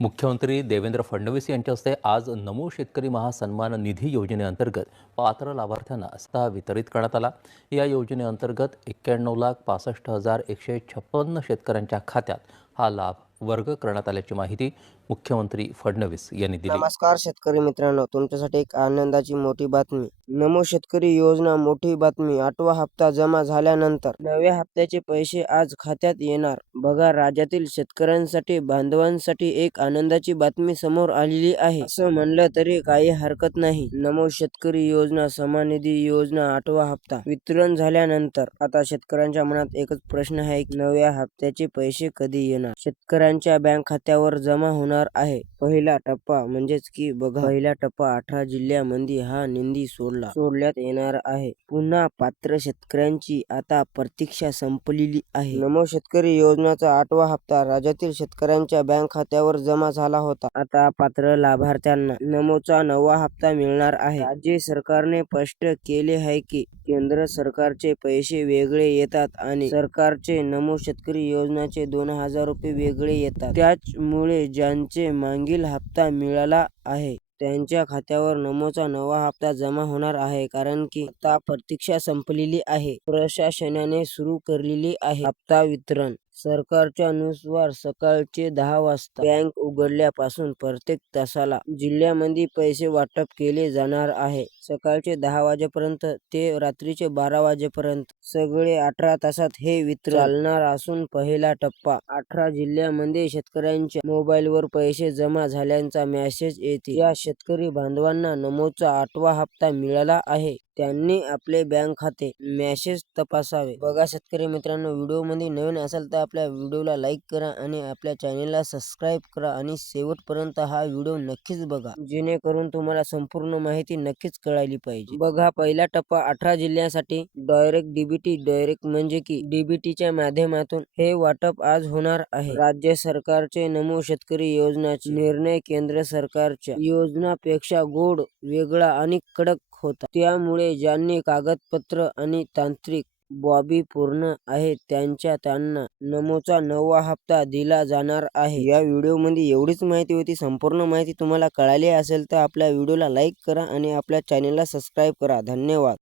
मुख्यमंत्री देवेंद्र फडणवीस यांच्या हस्ते आज नमो शेतकरी महासन्मान निधी योजनेअंतर्गत पात्र लाभार्थ्यांना हस्ता वितरित करण्यात आला। या योजनेअंतर्गत 91,65,156 शेतकऱ्यांच्या खात्यात हा लाभ वर्ग करण्यात आल्याची माहिती मुख्यमंत्री फडणवीस यांनी दिली। नमस्कार शेतकरी मित्रांनो, तुमच्यासाठी एक आनंदाची मोठी बातमी। नमो शेतकरी योजना मोठी बातमी। 8वा हप्ता जमा झाल्यानंतर 9व्या हप्त्याचे पैसे आज खात्यात येणार। बघा, राज्यातील शेतकऱ्यांसाठी, बांधवांसाठी एक आनंदाची बातमी समोर आलेली आहे, असं म्हणलं तरी काही हरकत नाही। नमो शेतकरी योजना सन्मान निधी योजना 8वा हप्ता वितरण झाल्यानंतर आता शेतकऱ्यांच्या मनात एकच प्रश्न आहे, 9व्या हप्त्याचे पैसे कधी येणार? शेतकऱ्यांच्या बँक खात्यावर जमा होणार आहे। पहिला टप्पा म्हणजेच की बघा, पहिला टप्पा 18 जिल्ह्यांमध्ये हा निधी सोडण्यात येणार आहे। पुन्हा पात्र शेतकऱ्यांची आता प्रतीक्षा संपलेली आहे। नमो शेतकरी योजनेचा 8वा हप्ता राज्यातील शेतकऱ्यांच्या बँक खात्यावर जमा झाला होता। आता पात्र लाभार्थ्यांना नमोचा 9वा हप्ता मिळणार आहे। राज्य सरकारने स्पष्ट केले आहे की केंद्र सरकारचे पैसे वेगळे येतात आणि सरकारचे नमो शेतकरी योजनेचे 2,000 रुपये वेगळे येतात। त्याचमुळे ज्यांचे मागील हप्ता मिळाला आहे त्यांच्या खात्यावर नमोचा 9वा हप्ता जमा होणार आहे, कारण की आता प्रतीक्षा संपलेली आहे। प्रशासनाने सुरू केलेली आहे हप्ता वितरण। सरकारच्या नुसार सकाळचे 10 वाजता बँक उघडल्यापासून प्रत्येक तासाला जिल्ह्यामध्ये पैसे वाटप केले जाणार आहे। सकाळचे 10 वाजेपर्यंत ते रात्रीचे 12 वाजेपर्यंत सगळे 18 तासात हे वितरण चालणार असून पहिला टप्पा 18 जिल्ह्यांमध्ये शेतकऱ्यांच्या मोबाईलवर पैसे जमा झाल्याचा मेसेज येते। या शेतकरी बांधवांना नमोचा 8वा हप्ता मिळाला आहे त्यांनी आपले बँक खाते मेसेज तपासावे। बघा शेतकरी मित्रांनो, व्हिडिओमध्ये नवीन असाल तर आपल्या व्हिडिओला लाईक करा आणि आपल्या चॅनेलला सबस्क्राईब करा आणि शेवटपर्यंत हा व्हिडिओ नक्कीच बघा, जेणेकरून तुम्हाला संपूर्ण माहिती नक्कीच कळाली पाहिजे। बघा, पहिला टप्पा 18 जिल्ह्यांसाठी डायरेक्ट डीबीटी, डायरेक्ट म्हणजे की डीबीटीच्या माध्यमातून हे वाटप आज होणार आहे। राज्य सरकारचे नमो शेतकरी योजनेचे निर्णय केंद्र सरकारच्या योजनापेक्षा गोड, वेगळा आणि कडक होता। त्यामुळे ज्यांनी कागदपत्र आणि तांत्रिक बाबी पूर्ण आहेत त्यांना नमोचा 9वा हप्ता दिला जाणार आहे। या व्हिडिओमध्ये एवढीच माहिती होती। संपूर्ण माहिती तुम्हाला कळाली असेल तर आपल्या व्हिडिओला लाईक करा आणि आपल्या चॅनेलला सबस्क्राईब करा। धन्यवाद।